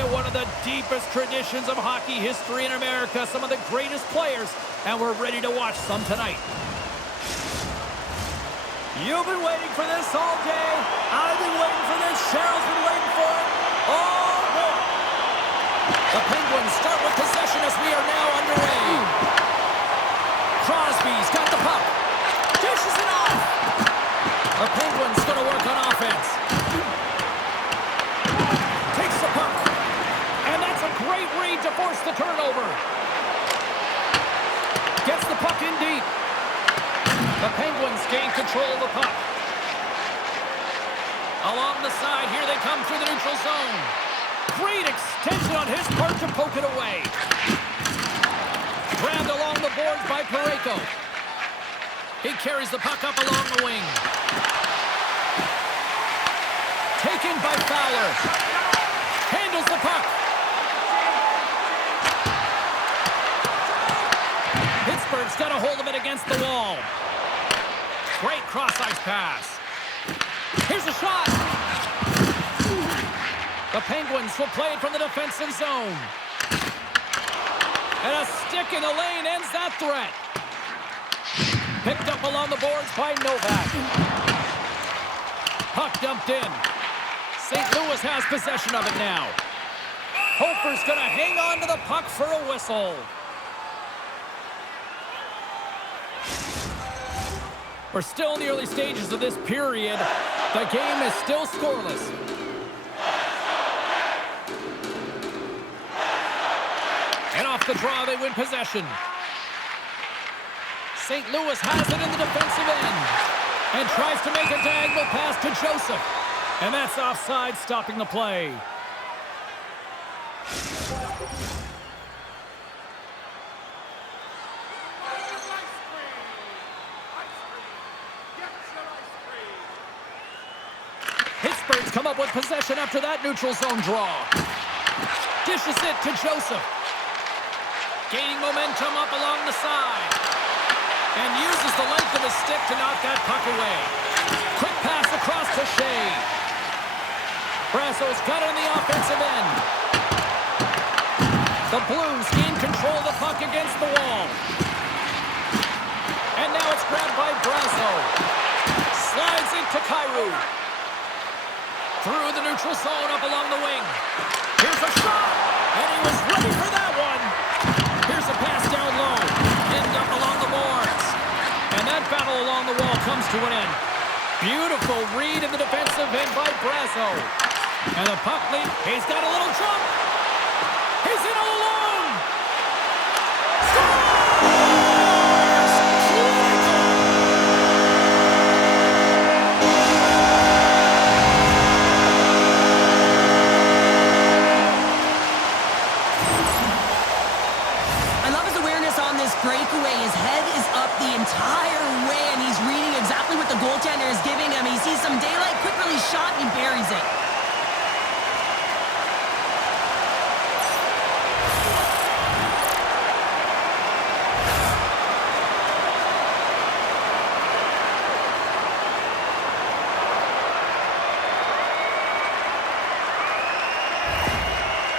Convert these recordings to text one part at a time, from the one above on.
you one of the deepest traditions of hockey history in America, some of the greatest players, and we're ready to watch some tonight. You've been waiting for this all day. I've been waiting for this. Cheryl's been waiting for it. Oh, boy. The Penguins start with possession as we are now underway. Crosby's got the puck. Dishes it off. The Penguins going to work on offense. Takes the puck. And that's a great read to force the turnover. Gets the puck in deep. The Penguins gain control of the puck. Along the side, here they come through the neutral zone. Great extension on his part to poke it away. Grabbed along the boards by Parayko. He carries the puck up along the wing. Taken by Fowler. Handles the puck. Pittsburgh's got a hold of it against the wall. Great cross-ice pass. Here's a shot. The Penguins will play it from the defensive zone. And a stick in the lane ends that threat. Picked up along the boards by Novak. Puck dumped in. St. Louis has possession of it now. Hofer's going to hang on to the puck for a whistle. We're still in the early stages of this period. The game is still scoreless. And off the draw, they win possession. St. Louis has it in the defensive end. And tries to make a diagonal pass to Joseph. And that's offside, stopping the play. Pittsburgh's come up with possession after that neutral zone draw. Dishes it to Joseph. Gaining momentum up along the side. And uses the length of his stick to knock that puck away. Quick pass across to Shea. Brasso's got it on the offensive end. The Blues gain control of the puck against the wall. And now it's grabbed by Brasso. Slides into Kyrou. Through the neutral zone up along the wing. Here's a shot. And he was ready for that one. Here's a pass down low. End up along the boards. And that battle along the wall comes to an end. Beautiful read in the defensive end by Brasso. And the puck lead. He's got a little jump. He's in all alone. Scores! I love his awareness on this breakaway. His head is up the entire way, and he's reading exactly what the goaltender is giving him. He sees some daylight, quick release shot, and he buries it.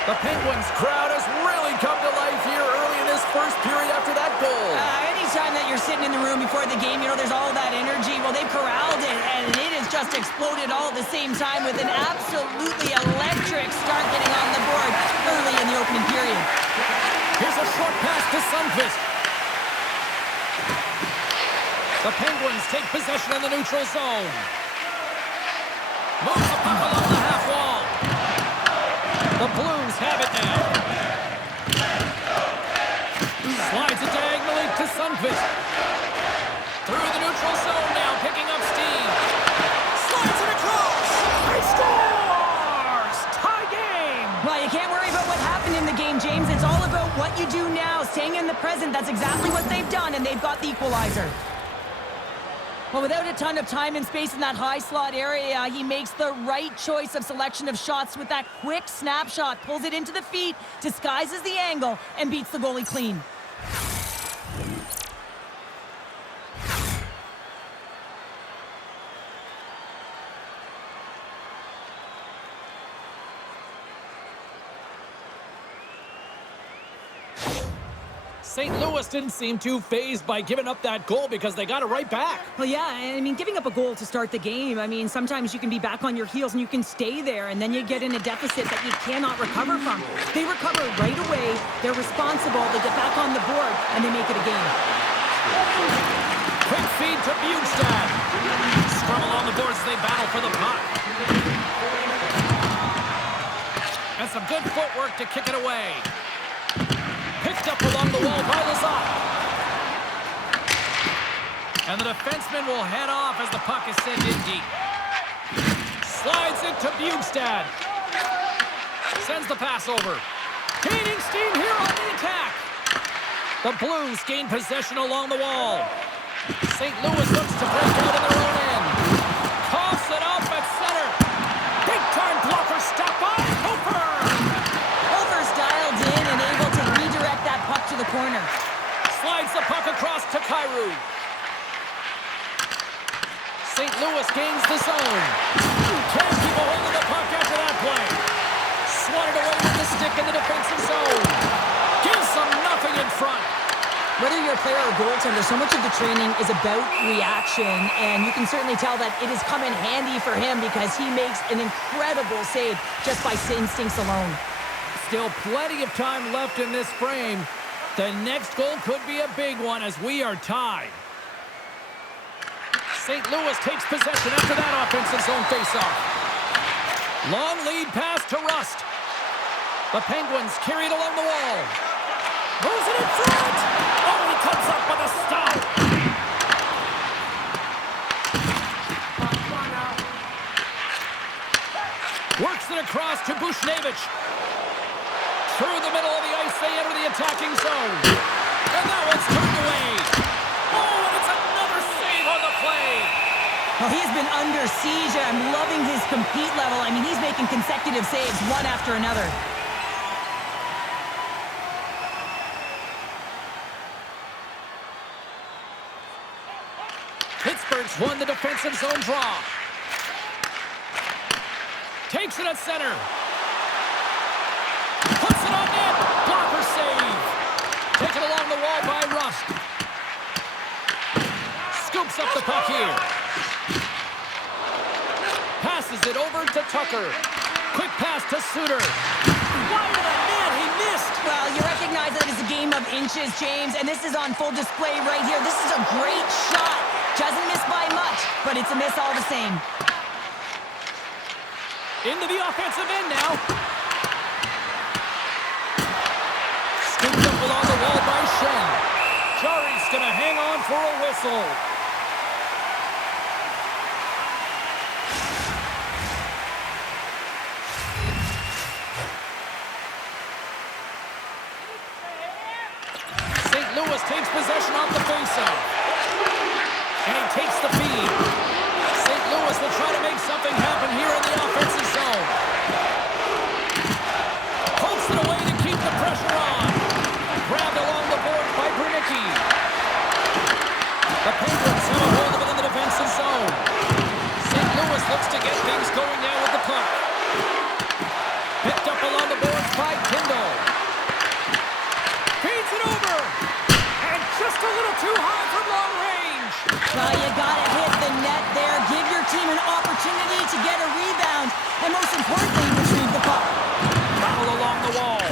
The Penguins crowd has really come to life here early in this first period after that goal. Anytime that you're sitting in the room before the game, you know, there's all that energy. Well, they've corralled it, and it has just exploded all at the same time with an absolutely electric start getting on the board early in the opening period. Here's a short pass to Sundqvist. The Penguins take possession in the neutral zone. Moves the puck along the half wall. The Blues have it now. Slides it diagonally to Sundqvist. Through the neutral zone now, picking up steam. Slides it across. He scores! Tie game! Well, you can't worry about what happened in the game, James. It's all about what you do now, staying in the present. That's exactly what they've done, and they've got the equalizer. Well, without a ton of time and space in that high slot area, he makes the right choice of selection of shots with that quick snapshot, pulls it into the feet, disguises the angle, and beats the goalie clean. St. Louis didn't seem too fazed by giving up that goal because they got it right back. Well, yeah, I mean, giving up a goal to start the game, I mean, sometimes you can be back on your heels and you can stay there, and then you get in a deficit that you cannot recover from. They recover right away, they're responsible, they get back on the board, and they make it a game. Quick feed to Bjugstad. Scrum along the boards as they battle for the puck. And some good footwork to kick it away. Picked up along the wall by Lazat. And the defenseman will head off as the puck is sent in deep. Slides into Bjugstad. Sends the pass over. Gaining steam here on the attack. The Blues gain possession along the wall. St. Louis looks to break out in their own end. Coughs it up at center. Big-time blocker stop by Hofer. Hofer's dialed in and able to redirect that puck to the corner. Slides the puck across to Kyrou. St. Louis gains the zone. Can't keep a hold of the puck after that play. Swatted away with the stick in the defensive zone. Gives them nothing in front. Whether you're a player or goaltender, so much of the training is about reaction, and you can certainly tell that it has come in handy for him because he makes an incredible save just by instincts alone. Still plenty of time left in this frame. The next goal could be a big one as we are tied. St. Louis takes possession after that offensive zone faceoff. Long lead pass to Rust. The Penguins carry it along the wall. Moves it in front. Oh, he comes up with a stop. Works it across to Bushnevich. Through the middle of the ice, they enter the attacking zone. And that one's turned away. Oh, and it's another save on the play. Well, he's been under siege, and I'm loving his compete level. I mean, he's making consecutive saves one after another. Pittsburgh's won the defensive zone draw. Takes it at center. Puts it on net. Blocker save. Taken along the wall by Rust. Scoops up the puck here. Passes it over to Tucker. Quick pass to Suter. Wide of the net. He missed. Well, you recognize that it's a game of inches, James, and this is on full display right here. This is a great shot. Doesn't miss by much, but it's a miss all the same. Into the offensive end now. Scooped up along the wall by Shen. Jari's going to hang on for a whistle. St. Louis takes possession off the faceoff. And he takes the feed. St. Louis will try to make something happen here in the offensive zone. Pokes it away to keep the pressure on. Grabbed along the board by Bernicki. The Penguins have a hold of it in the defensive zone. St. Louis looks to get things going now with the puck. Picked up along the boards by Kindle. Feeds it over. And just a little too high from long range. Well, you gotta hit the net there. Give your team an opportunity to get a rebound, and most importantly, retrieve the puck. Battle along the wall.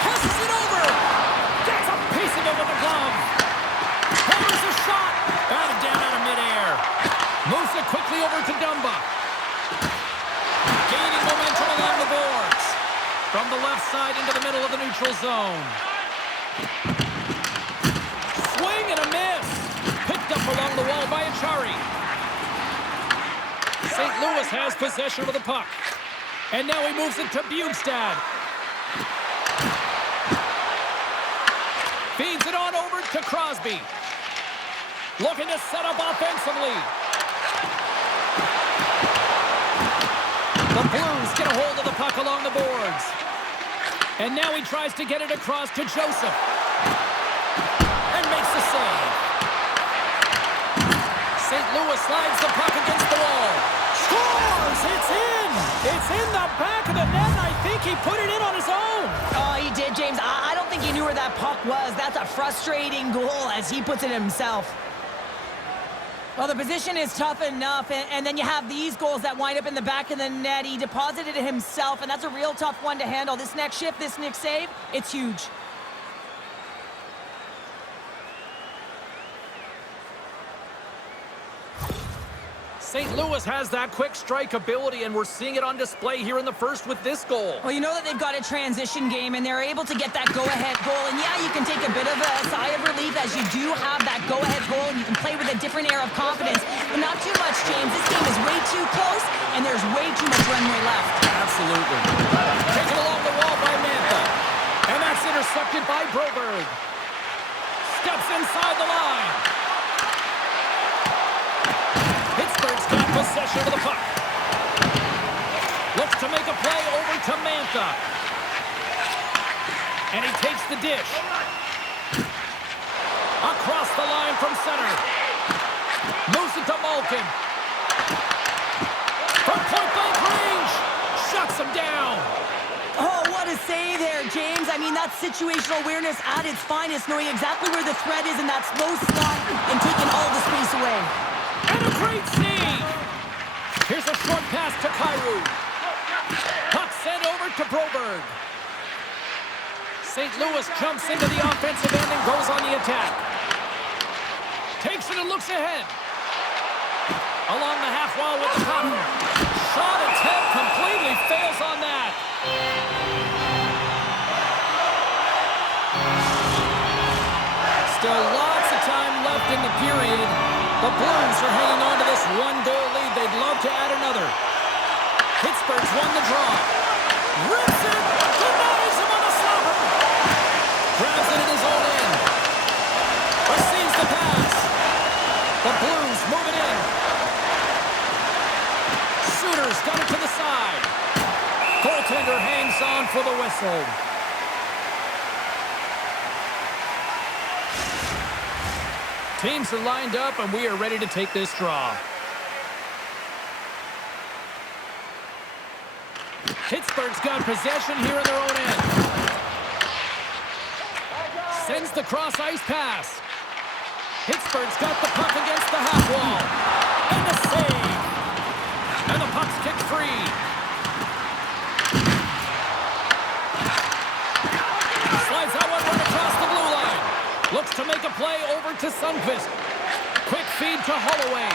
Passes it over. Gets a piece of it with the glove. Hammers a shot. Batted down out of midair. Moves it quickly over to Dumba. Gaining momentum along the boards. From the left side into the middle of the neutral zone. Swing and a miss. Picked up along the wall by Achari. St. Louis has possession of the puck. And now he moves it to Bjugstad. Feeds it on over to Crosby. Looking to set up offensively. The Blues get a hold of the puck along the boards. And now he tries to get it across to Joseph. And makes the save. St. Louis slides the puck against the wall. Scores! It's in! It's in the back of the net, and I think he put it in on his own. Oh, he did, James. I don't think he knew where that puck was. That's a frustrating goal, as he puts it himself. Well, the position is tough enough, and then you have these goals that wind up in the back of the net. He deposited it himself, and that's a real tough one to handle. This next shift, this next save, it's huge. St. Louis has that quick strike ability, and we're seeing it on display here in the first with this goal. Well, you know that they've got a transition game, and they're able to get that go-ahead goal. And yeah, you can take a bit of a sigh of relief as you do have that go-ahead goal, and you can play with a different air of confidence. But not too much, James. This game is way too close, and there's way too much runway left. Absolutely. Taken along the wall by Mantha. And that's intercepted by Broberg. Steps inside the line. Pittsburgh's got possession of the puck. Looks to make a play over to Mantha. And he takes the dish. Across the line from center. Moves it to Malkin. From point-blank range. Shuts him down. Oh, what a save there, James. I mean, that's situational awareness at its finest, knowing exactly where the threat is in that slow slot and taking all the space away. And a great save! Here's a short pass to Kyrou. Puck sent over to Broberg. St. Louis jumps into the offensive end and goes on the attack. Takes it and looks ahead. Along the half wall with the puck. Shot attempt completely fails on that. Still lots of time left in the period. The Blues are hanging on to this one-goal lead. They'd love to add another. Pittsburgh's won the draw. Rips it! Denies him on the slapper! Grabs it in his own end. Receives the pass. The Blues move it in. Suter's got it to the side. Goaltender hangs on for the whistle. Teams are lined up, and we are ready to take this draw. Pittsburgh's got possession here in their own end. Sends the cross-ice pass. Pittsburgh's got the puck against the half wall. And the save. And the puck's kicked free. Slides that one right across the blue line. Looks to make a play over to Sundqvist. Quick feed to Holloway.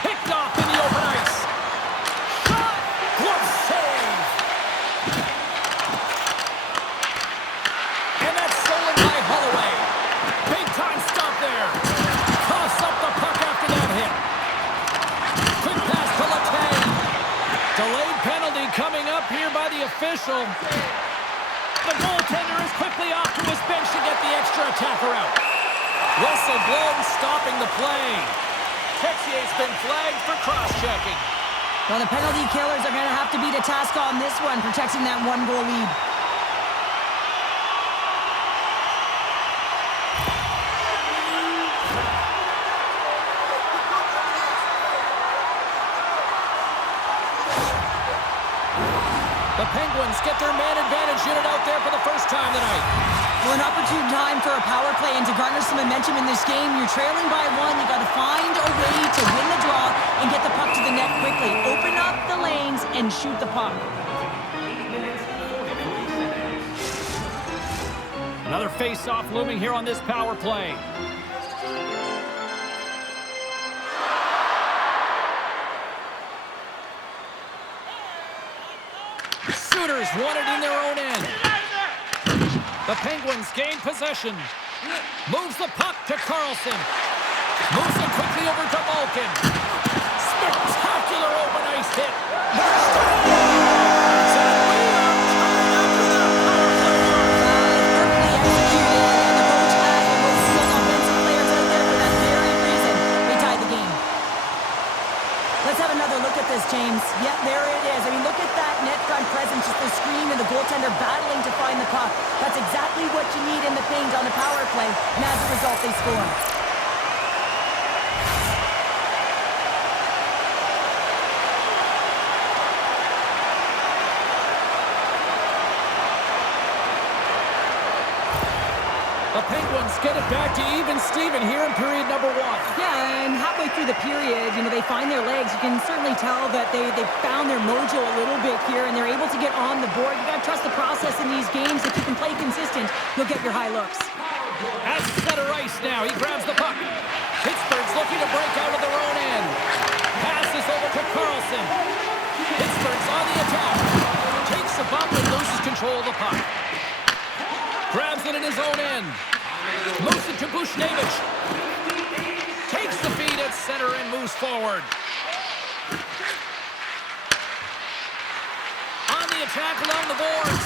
Picked off in the open ice. Shot! Glove save! And that's stolen by Holloway. Big time stop there. Toss up the puck after that hit. Quick pass to Letang. Delayed penalty coming up here by the official. The goaltender is quickly off to his bench to get the extra attacker out. Whistle blown, stopping the play. Texier's been flagged for cross-checking. Well, the penalty killers are going to have to beat a task on this one, protecting that one-goal lead. The Penguins get their man advantage unit out there for the first time tonight. Well, an opportune time for a power play and to garner some momentum in this game. You're trailing by one. You got to find a way to win the draw and get the puck to the net quickly. Open up the lanes and shoot the puck. Another face-off looming here on this power play. Shooters won it in their own end. The Penguins gain possession. Moves the puck to Carlson. Moves it quickly over to Malkin. Spectacular open ice hit. Let's have another look at this, James. Yeah, there it is. I mean, look at that net front presence, just the screen and the goaltender battling to find the puck. That's exactly what you need in the paint on a power play, and as a result, they score. The Penguins get it back to even Steven here in period number 1. Yeah, and halfway through the period, they find their legs. You can certainly tell that they found their mojo a little bit here, and they're able to get on the board. You got to trust the process in these games. If you can play consistent, you'll get your high looks. At center ice now, he grabs the puck. Pittsburgh's looking to break out of their own end. Passes over to Carlson. Pittsburgh's on the attack. Takes a bump and loses control of the puck. Grabs it in his own end. Moves it to Bushnevich. Takes the feed at center and moves forward. On the attack along the boards.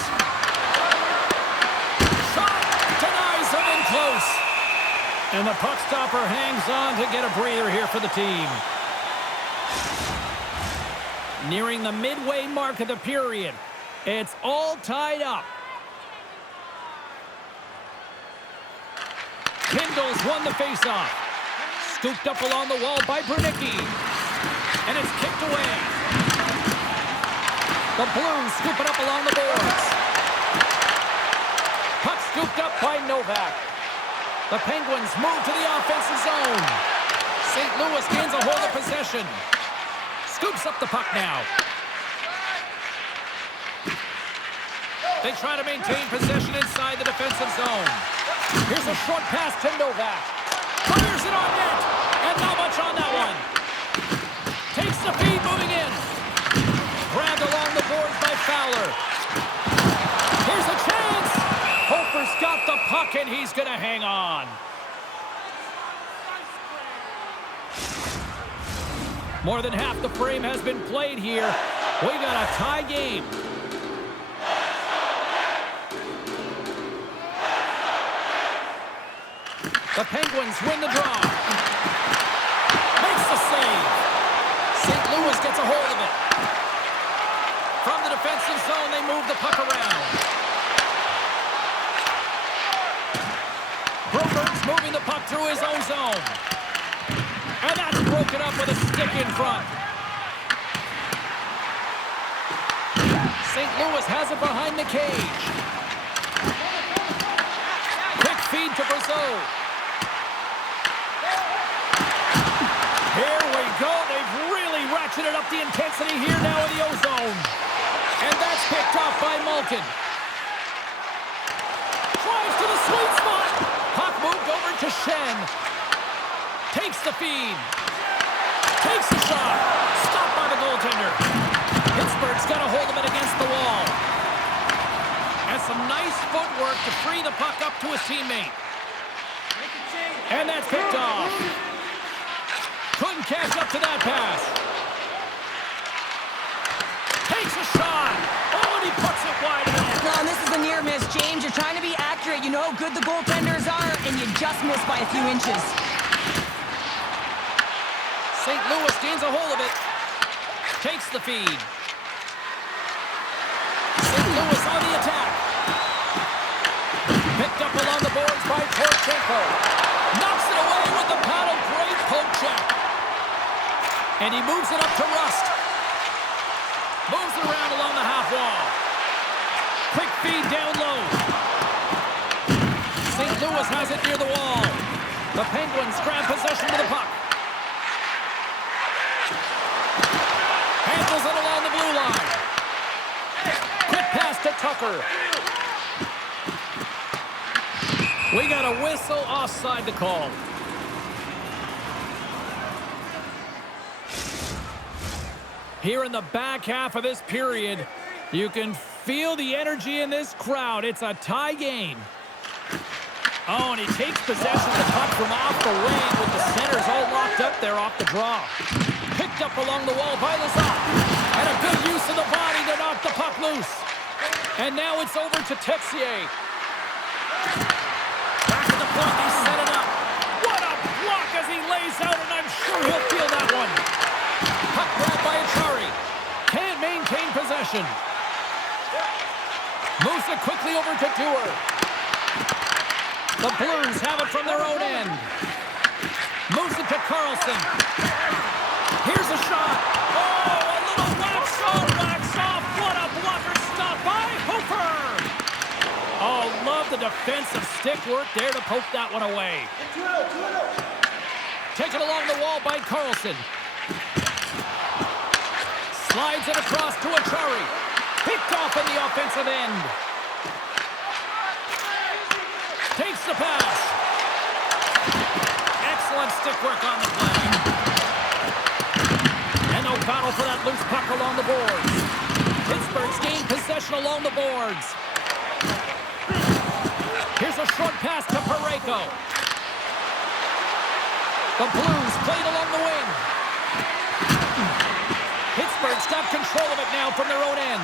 Shot denies him in close. And the puck stopper hangs on to get a breather here for the team. Nearing the midway mark of the period. It's all tied up. Kindle's won the faceoff. Scooped up along the wall by Bernicki. And it's kicked away. The Blues scoop it up along the boards. Puck scooped up by Novak. The Penguins move to the offensive zone. St. Louis gains a hold of possession. Scoops up the puck now. They try to maintain possession inside the defensive zone. Here's a short pass to Novak. Fires it on net. And not much on that one. Takes the feed moving in. Grabbed along the boards by Fowler. Here's a chance. Hofer's got the puck and he's going to hang on. More than half the frame has been played here. We got a tie game. The Penguins win the draw. Makes the save. St. Louis gets a hold of it. From the defensive zone, they move the puck around. Broberg's moving the puck through his own zone. And that's broken up with a stick in front. St. Louis has it behind the cage. Quick feed to Brazeau. Here we go. They've really ratcheted up the intensity here now in the O-zone. And that's picked off by Malkin. Drives to the sweet spot. Puck moved over to Shen. Takes the feed. Takes the shot. Stopped by the goaltender. Pittsburgh's got a hold of it against the wall. And some nice footwork to free the puck up to his teammate. And that's picked off. Couldn't catch up to that pass. Takes a shot. Oh, and he puts it wide of the net. Well, and this is a near miss, James. You're trying to be accurate. You know how good the goaltenders are, and you just missed by a few inches. St. Louis gains a hold of it. Takes the feed. St. Louis on the attack. Picked up along the boards by Porchenko. Knocks it away with the paddle. Great poke check. And he moves it up to Rust. Moves it around along the half wall. Quick feed down low. St. Louis has it near the wall. The Penguins grab possession of the puck. Handles it along the blue line. Quick pass to Tucker. We got a whistle offside to call. Here in the back half of this period, you can feel the energy in this crowd. It's a tie game. Oh, and he takes possession of the puck from off the wing with the centers all locked up there off the draw. Picked up along the wall by Lazat. And a good use of the body to knock the puck loose. And now it's over to Texier. Back at the point, he set it up. What a block as he lays out, and I'm sure he'll feel that one. Puck grabbed by Achari. Can't maintain possession. Moves it quickly over to Dewar. The Blues have it from their own end. Moves it to Carlson. Here's a shot. Oh, a little wax on, wax off. What a blocker stop by Hofer. Oh, love love the defensive stick work there to poke that one away. Taken along the wall by Carlson. Slides it across to Achari. Picked off in the offensive end. Takes the pass. Excellent stick work on the play. And no battle for that loose puck along the boards. Pittsburgh's gained possession along the boards. Here's a short pass to Parayko. The Blues played along the wing. Pittsburgh's got control of it now from their own end.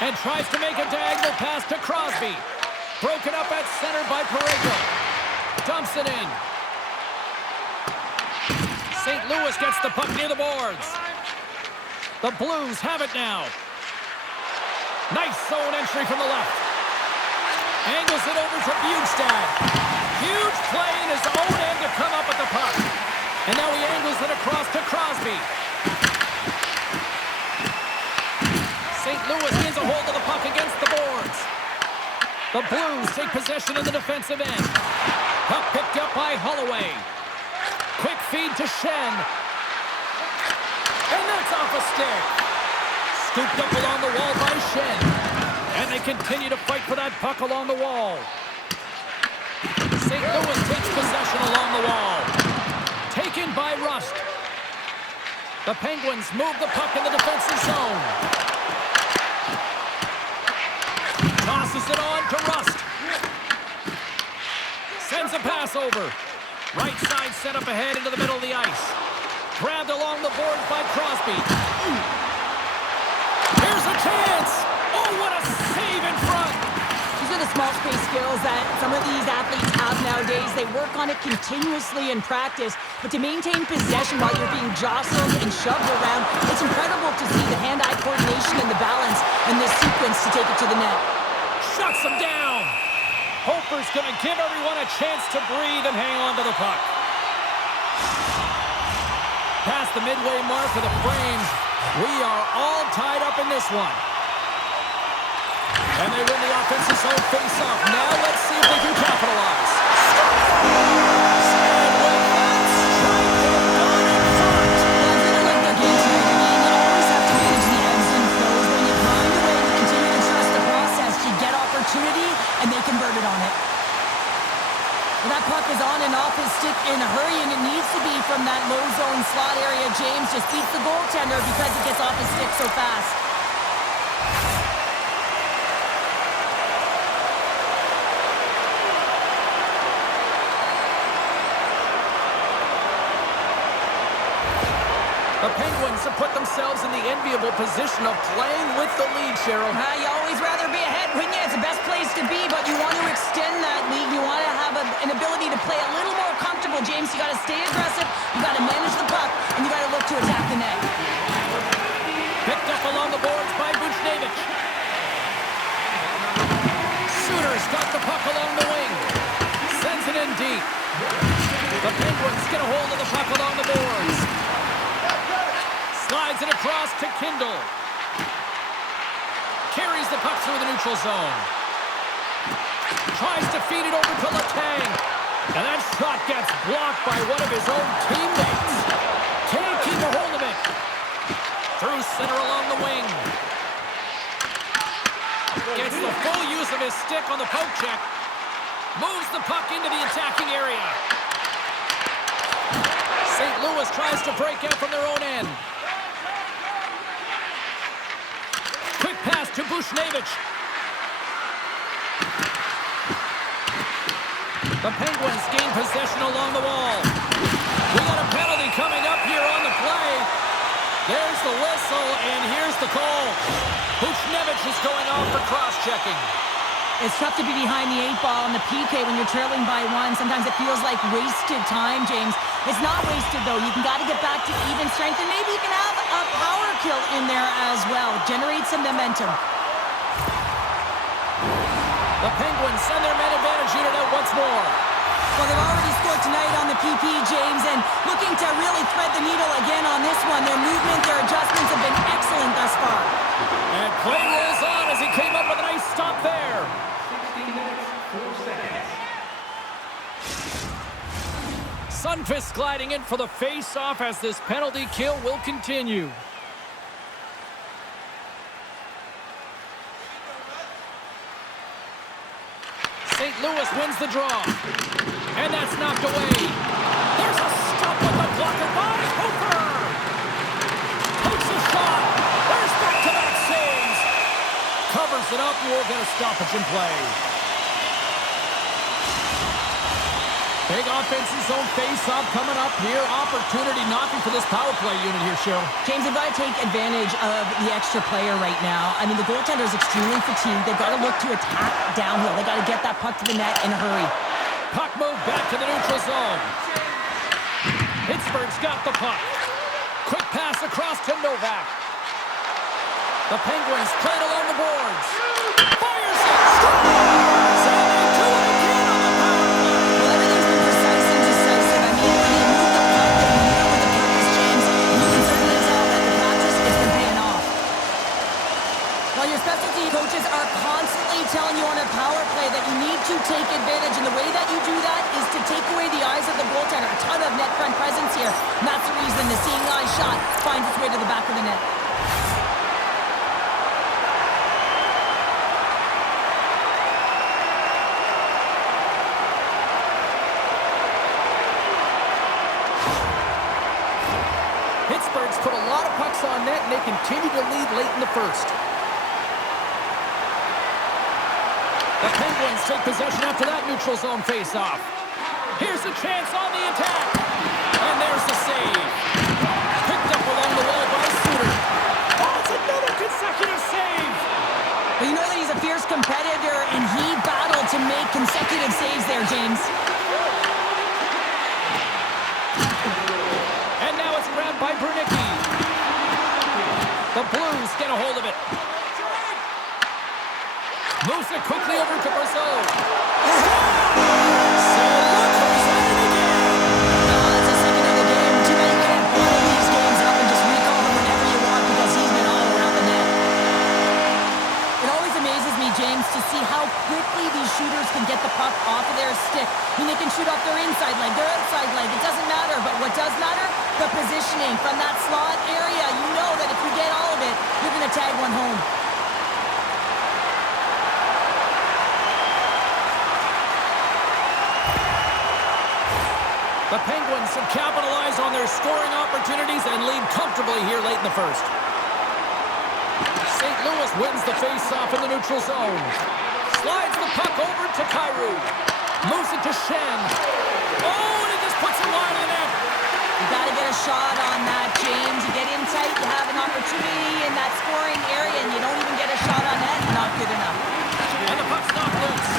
And tries to make a diagonal pass to Crosby. Broken up at center by Parayko. Dumps it in. St. Louis gets the puck near the boards. The Blues have it now. Nice zone entry from the left. Angles it over to Bjugstad. Huge play in his own end to come up with the puck. And now he angles it across to Crosby. St. Louis gains a hold of the puck against the boards. The Blues take possession in the defensive end. Puck picked up by Holloway. Quick feed to Shen. And that's off a stick. Scooped up along the wall by Shen. And they continue to fight for that puck along the wall. St. Louis takes possession along the wall. Taken by Rust. The Penguins move the puck in the defensive zone. Tosses it on to Rust. Sends a pass over. Right side set up ahead into the middle of the ice. Grabbed along the boards by Crosby. Here's a chance. Oh, what a save in front. These are the small space skills that some of these athletes have nowadays. They work on it continuously in practice, but to maintain possession while you're being jostled and shoved around, it's incredible to see the hand-eye coordination and the balance in this sequence to take it to the net. Shuts him down. Hofer's going to give everyone a chance to breathe and hang on to the puck. Past the midway mark of the frame, we are all tied up in this one. And they win the offensive zone face-off. Now let's see if they can capitalize. And with that strike, they've gone in front. Well, I feel like they're getting to it. I mean, you always have to manage the ebbs and flows. When you grind away and you continue to trust the process, you get opportunity, and they convert it on it. Well, that puck is on and off his stick in a hurry, and it needs to be from that low zone slot area. James just beats the goaltender because it gets off his stick so fast. The Penguins have put themselves in the enviable position of playing with the lead, Cheryl. You always rather be ahead, wouldn't you? It's the best place to be, but you want to extend that lead. You want to have an ability to play a little more comfortable, James. You got to stay aggressive, you got to manage the puck, and you got to look to attack the net. Picked up along the boards by Buchnevich. Suter's got the puck along the wing. Sends it in deep. The Penguins get a hold of the puck along the boards. Slides it across to Kindle. Carries the puck through the neutral zone. Tries to feed it over to Letang. And that shot gets blocked by one of his own teammates. Can't keep a hold of it. Through center along the wing. Gets the full use of his stick on the poke check. Moves the puck into the attacking area. St. Louis tries to break out from their own end. Quick pass to Buchnevich. The Penguins gain possession along the wall. We got a penalty coming up here on the play. There's the whistle, and here's the call. Buchnevich is going off for cross-checking. It's tough to be behind the 8-ball on the PK when you're trailing by one. Sometimes it feels like wasted time, James. It's not wasted, though. You got to get back to even strength, and maybe you can have a power kill in there as well. Generate some momentum. The Penguins send their man advantage unit out once more. Well, they've already scored tonight on the PP, James, and looking to really thread the needle again on this one. Their movement, their adjustments have been excellent thus far. And play rolls on as he came up with a nice stop there. Sunfist gliding in for the face-off as this penalty kill will continue. St. Louis wins the draw. And that's knocked away. There's a stop with the blocker by Hooper. Takes a shot. There's back-to-back saves. Covers it up. We'll get a stoppage in play. Big offensive zone face-off coming up here. Opportunity knocking for this power play unit here, Cheryl. James, they've got to take advantage of the extra player right now. I mean, the goaltender is extremely fatigued. They've got to look to attack downhill. They've got to get that puck to the net in a hurry. Puck moved back to the neutral zone. Pittsburgh's got the puck. Quick pass across to Novak. The Penguins play it along the boards. Fires it. Scores! And they do it again on the power play. Well, everything's been precise and decisive. I mean, when they move the puck, they move it with a purpose, James. And you can certainly tell that the practice has been paying off. While your specialty coaches are constantly telling you on a power play that you need to take advantage, and the way that you do that is to take away the eyes of the goaltender. A ton of net front presence here. And that's the reason the seeing eye shot finds its way to the back of the net. Pittsburgh's put a lot of pucks on net, and they continue to lead late in the first. The Penguins take possession after that neutral zone face-off. Here's a chance on the attack. And there's the save. Picked up along the wall by Suter. Oh, it's another consecutive save. Well, you know that he's a fierce competitor, and he battled to make consecutive saves there, James. And now it's grabbed by Bernicki. The Blues get a hold of it. Moves it quickly over to Brazeau. So look who's at it again. It's a second of the game. Too bad you can't bottle these games up and just recall them whenever you want because he's been all around the net. It always amazes me, James, to see how quickly these shooters can get the puck off of their stick. I mean, they can shoot off their inside leg, their outside leg. It doesn't matter. But what does matter? The positioning from that slot area. You know that if you get all of it, you're going to tag one home. The Penguins have capitalized on their scoring opportunities and lead comfortably here late in the first. St. Louis wins the face-off in the neutral zone. Slides the puck over to Kyrou. Moves it to Shen. Oh, and he just puts it wide on the net. You got to get a shot on that, James. You get in tight, you have an opportunity in that scoring area, and you don't even get a shot on net. Not good enough. And the puck's knocked loose.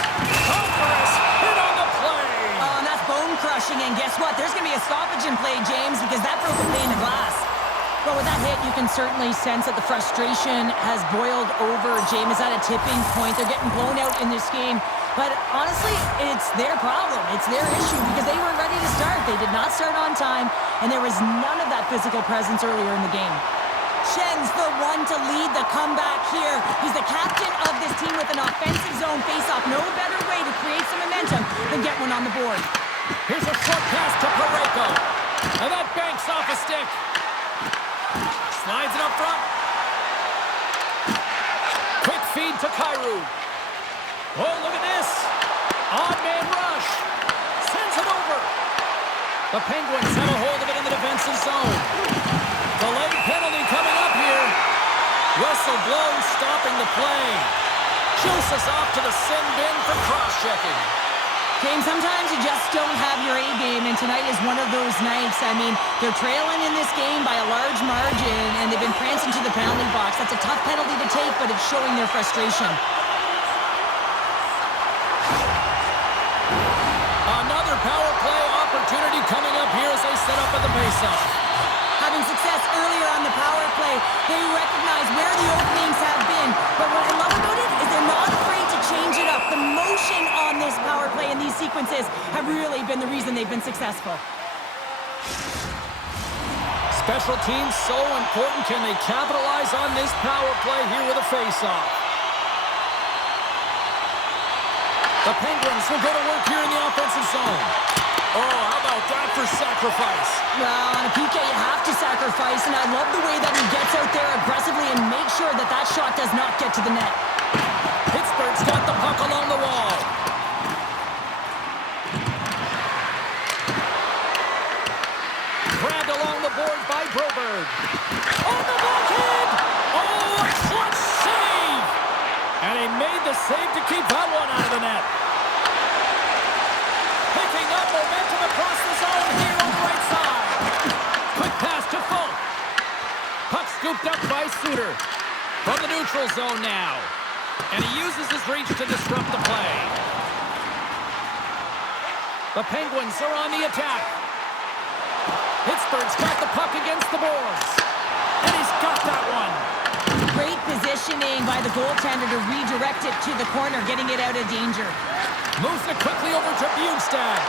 Conference hit on the play. Oh, and that's bone crushing, and guess what? There's going to be a stoppage in play, James, because that broke a pane of glass. But with that hit, you can certainly sense that the frustration has boiled over. James is at a tipping point. They're getting blown out in this game. But honestly, it's their problem. It's their issue because they weren't ready to start. They did not start on time, and there was none of that physical presence earlier in the game. Shen's the one to lead the comeback here. He's the captain of this team with an offensive zone face-off. No better way to create some momentum than get one on the board. Here's a short pass to Parayko. And that banks off a stick. Slides it up front. Quick feed to Kyrou. Oh, look at this. Odd man rush. Sends it over. The Penguins have a hold of it in the defensive zone. Delayed penalty coming up here. Whistle blows, stopping the play. Juices off to the sin bin for cross-checking. James, sometimes you just don't have your A-game, and tonight is one of those nights. I mean, they're trailing in this game by a large margin, and they've been prancing to the penalty box. That's a tough penalty to take, but it's showing their frustration. Another power play opportunity coming up here as they set up at the faceoff. Having success earlier on the power play, they recognize where the openings have been. But what I love about it is they're not afraid to change it up. The motion on this power play and these sequences have really been the reason they've been successful. Special teams so important. Can they capitalize on this power play here with a face-off? The Penguins will go to work here in the offensive zone. Oh, how about that for sacrifice? Well, on a PK, you have to sacrifice, and I love the way that he gets out there aggressively and makes sure that that shot does not get to the net. Pittsburgh's got the puck along the wall. Grabbed along the boards by Broberg. On the backhand! Oh, a clutch save! And he made the save to keep that one out of the net. Picking up momentum across the zone here on the right side. Quick pass to Fulk. Puck scooped up by Suter. From the neutral zone now. And he uses his reach to disrupt the play. The Penguins are on the attack. Pittsburgh's got the puck against the boards. And he's got that one. Great positioning by the goaltender to redirect it to the corner, getting it out of danger. Moves it quickly over to Bjugstad.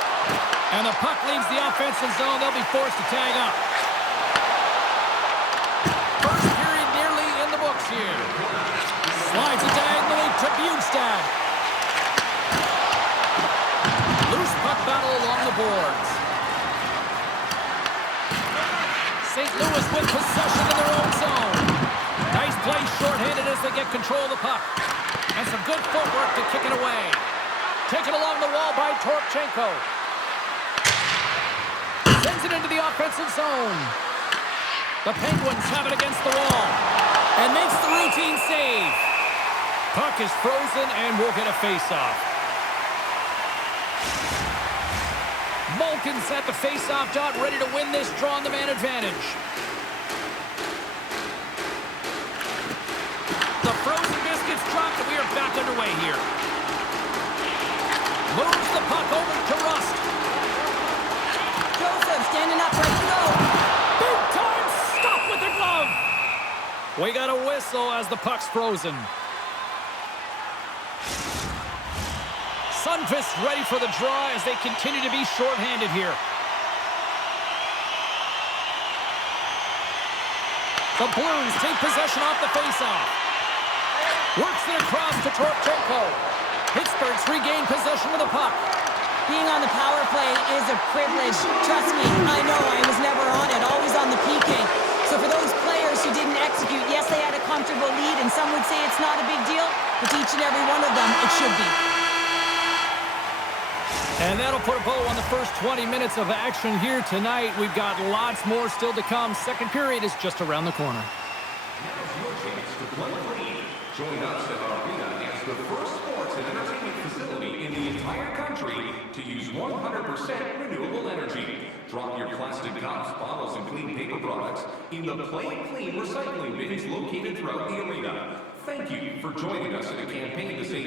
And the puck leaves the offensive zone. They'll be forced to tag up. First period nearly in the books here. Slides it diagonally to Bjugstad. Loose puck battle along the boards. St. Louis with possession in their own zone. Nice play shorthanded as they get control of the puck. And some good footwork to kick it away. Taken along the wall by Torchenko. Sends it into the offensive zone. The Penguins have it against the wall. And makes the routine save. Puck is frozen and will get a face-off. Malkin's at the face-off dot, ready to win this draw on the man advantage. The frozen biscuits dropped, and we are back underway here. Moves the puck over to Rust. Joseph standing up, ready to go. Big time stop with the glove. We got a whistle as the puck's frozen. Sundqvist ready for the draw as they continue to be shorthanded here. The Blues take possession off the faceoff. Works it across to Torchenko. Pittsburgh's regained possession of the puck. Being on the power play is a privilege. Trust me, I know I was never on it, always on the PK. So for those players who didn't execute, yes, they had a comfortable lead, and some would say it's not a big deal, but to each and every one of them, it should be. And that'll put a bow on the first 20 minutes of action here tonight. We've got lots more still to come. Second period is just around the corner. Now's your chance to play clean. Join us at our arena as the first sports and entertainment facility in the entire country to use 100% renewable energy. Drop your plastic cups, bottles, and clean paper products in the Play Clean recycling bins located throughout the arena. Thank you for joining us in a campaign to save